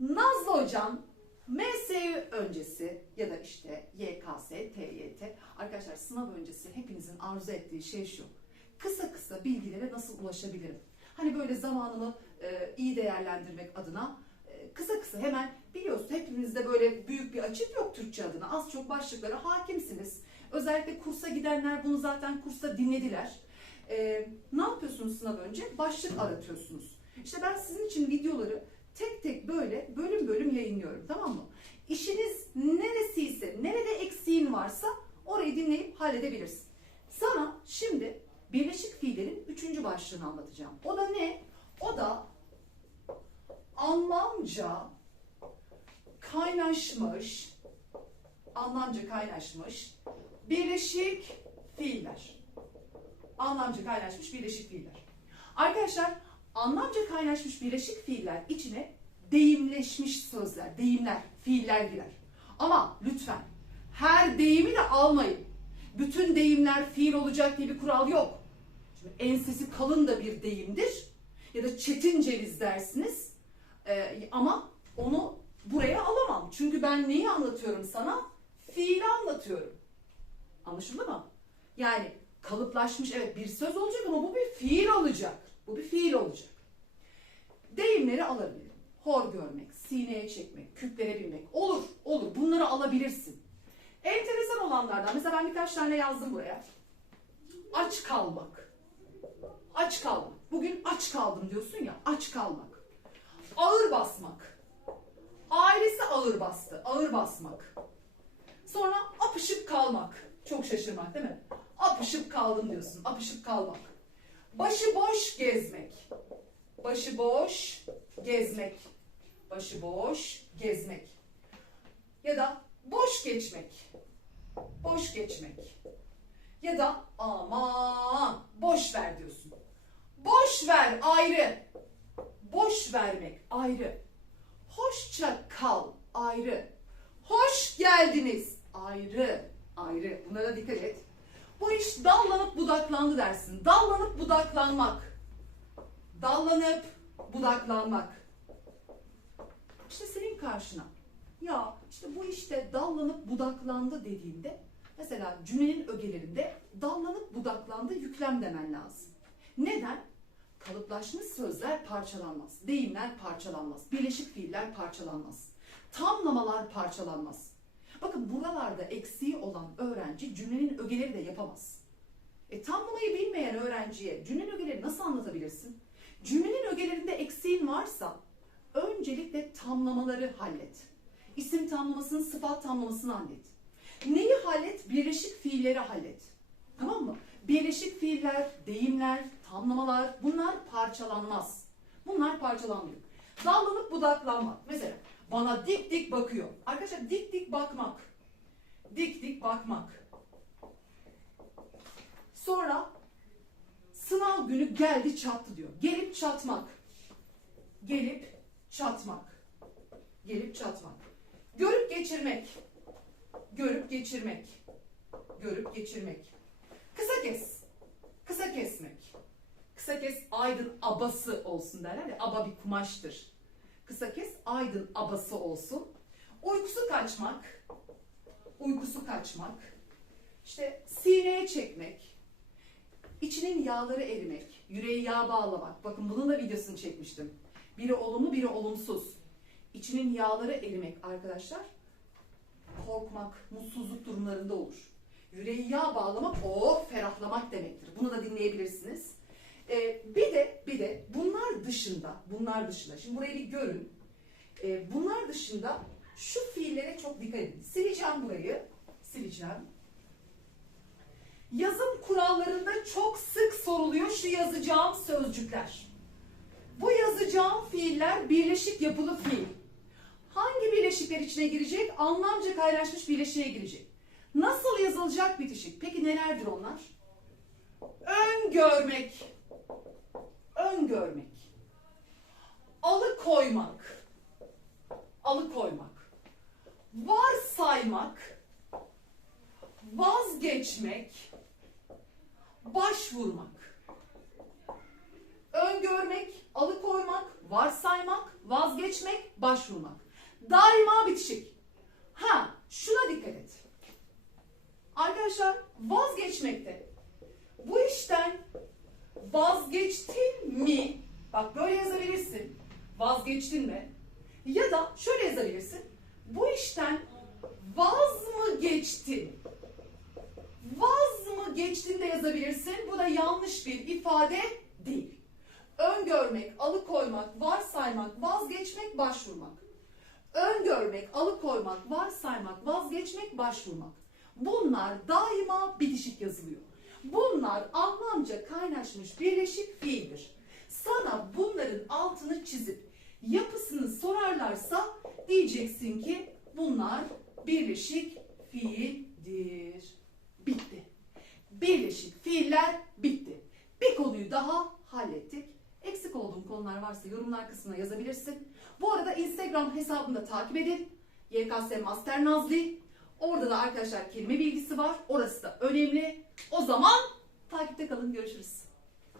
Nazlı hocam MSÜ öncesi ya da işte YKS, TYT arkadaşlar sınav öncesi hepinizin arzu ettiği şey şu. Kısa kısa bilgilere nasıl ulaşabilirim? Hani böyle zamanımı e, iyi değerlendirmek adına e, kısa kısa hemen biliyorsun hepimizde böyle büyük bir açık yok Türkçe adına. Az çok başlıklara hakimsiniz. Özellikle kursa gidenler bunu zaten kursta dinlediler. E, ne yapıyorsunuz sınav önce? Başlık aratıyorsunuz. İşte ben sizin için videoları tek tek böyle bölüm bölüm yayınlıyorum tamam mı? İşiniz neresiyse, nerede eksiğin varsa orayı dinleyip halledebilirsin. Sana şimdi birleşik fiillerin üçüncü başlığını anlatacağım. O da ne? O da anlamca kaynaşmış, anlamca kaynaşmış birleşik fiiller. Anlamca kaynaşmış birleşik fiiller. Arkadaşlar anlamca kaynaşmış birleşik fiiller içine deyimleşmiş sözler, deyimler, fiiller girer. Ama lütfen her deyimi de almayın. Bütün deyimler fiil olacak diye bir kural yok. Şimdi ensesi kalın da bir deyimdir. Ya da çetin ceviz dersiniz. Ee, ama onu buraya alamam. Çünkü ben neyi anlatıyorum sana? Fiili anlatıyorum. Anlaşıldı mı? Yani kalıplaşmış evet bir söz olacak ama bu bir fiil olacak. Bu bir fiil olacak. Deyimleri alabilirim. Hor görmek, sineye çekmek, küplere binmek. Olur, olur. Bunları alabilirsin. Enteresan olanlardan mesela ben birkaç tane yazdım buraya. Aç kalmak. Aç kalmak. Bugün aç kaldım diyorsun ya. Aç kalmak. Ağır basmak. Ailesi ağır bastı. Ağır basmak. Sonra apışıp kalmak. Çok şaşırmak değil mi? Apışıp kaldım diyorsun. Apışıp kalmak. Başıboş gezmek. Başıboş gezmek. Başıboş gezmek. Ya da boş geçmek. Boş geçmek. Ya da aman boş ver diyorsun. Boş ver ayrı. Boş vermek ayrı. Hoşça kal ayrı. Hoş geldiniz ayrı. Ayrı. Bunlara dikkat et. Bu iş dallanıp budaklandı dersin. Dallanıp budaklanmak. Dallanıp budaklanmak. İşte senin karşına. Ya işte bu işte dallanıp budaklandı dediğinde mesela cümlenin ögelerinde dallanıp budaklandı yüklem demen lazım. Neden? Kalıplaşmış sözler parçalanmaz. Deyimler parçalanmaz. Birleşik fiiller parçalanmaz. Tamlamalar parçalanmaz. Bakın buralarda eksiği olan öğrenci cümlenin ögeleri de yapamaz. E tamlamayı bilmeyen öğrenciye cümlenin ögeleri nasıl anlatabilirsin? Cümlenin ögelerinde eksiğin varsa öncelikle tamlamaları hallet. İsim tamlamasını, sıfat tamlamasını hallet. Neyi hallet? Birleşik fiilleri hallet. Tamam mı? Birleşik fiiller, deyimler, tamlamalar bunlar parçalanmaz. Bunlar parçalanmıyor. Dallanıp budaklanmak. Mesela bana dik dik bakıyor. Arkadaşlar dik dik bakmak. Dik dik bakmak. Sonra sınav günü geldi çattı diyor. Gelip çatmak. Gelip çatmak. Gelip çatmak. Görüp geçirmek. Görüp geçirmek. Görüp geçirmek. Kısa kes. Kısa kesmek. Kısa kes aydın abası olsun derler ya. Aba bir kumaştır. Kısa kes aydın abası olsun. Uykusu kaçmak. Uykusu kaçmak. İşte sineye çekmek. İçinin yağları erimek. Yüreği yağ bağlamak. Bakın bunun da videosunu çekmiştim. Biri olumlu biri olumsuz. İçinin yağları erimek arkadaşlar. Korkmak, mutsuzluk durumlarında olur. Yüreği yağ bağlamak o ferahlamak demektir. Bunu da dinleyebilirsiniz. Ee, bir de bir de bunlar dışında, bunlar dışında. Şimdi burayı bir görün. Ee, bunlar dışında şu fiillere çok dikkat edin. Sileceğim burayı. Sileceğim. Yazım kurallarında çok sık soruluyor şu yazacağım sözcükler. Bu yazacağım fiiller birleşik yapılı fiil. Hangi birleşikler içine girecek? Anlamca kaynaşmış birleşiğe girecek. Nasıl yazılacak bitişik? Peki nelerdir onlar? Öngörmek. Öngörmek. Alıkoymak. Alıkoymak. Varsaymak. Vazgeçmek. Başvurmak. Öngörmek, alıkoymak, varsaymak, vazgeçmek, başvurmak. Daima bitişik. Ha, şuna dikkat et. Arkadaşlar vazgeçmekte bu işten vazgeçtin mi? Bak böyle yazabilirsin. Vazgeçtin mi? Ya da şöyle yazabilirsin. Bu işten vaz mı geçtin? Vaz geçtin de yazabilirsin. Bu da yanlış bir ifade değil. Öngörmek, alıkoymak, varsaymak, vazgeçmek, başvurmak. Öngörmek, alıkoymak, varsaymak, vazgeçmek, başvurmak. Bunlar daima bitişik yazılıyor. Bunlar anlamca kaynaşmış birleşik fiildir. Sana bunların altını çizip yapısını sorarlarsa diyeceksin ki bunlar birleşik fiildir. Bitti. Birleşik fiiller bitti. Bir konuyu daha hallettik. Eksik olduğum konular varsa yorumlar kısmına yazabilirsin. Bu arada Instagram hesabını takip edin. YKS Master Nazli. Orada da arkadaşlar kelime bilgisi var. Orası da önemli. O zaman takipte kalın. Görüşürüz.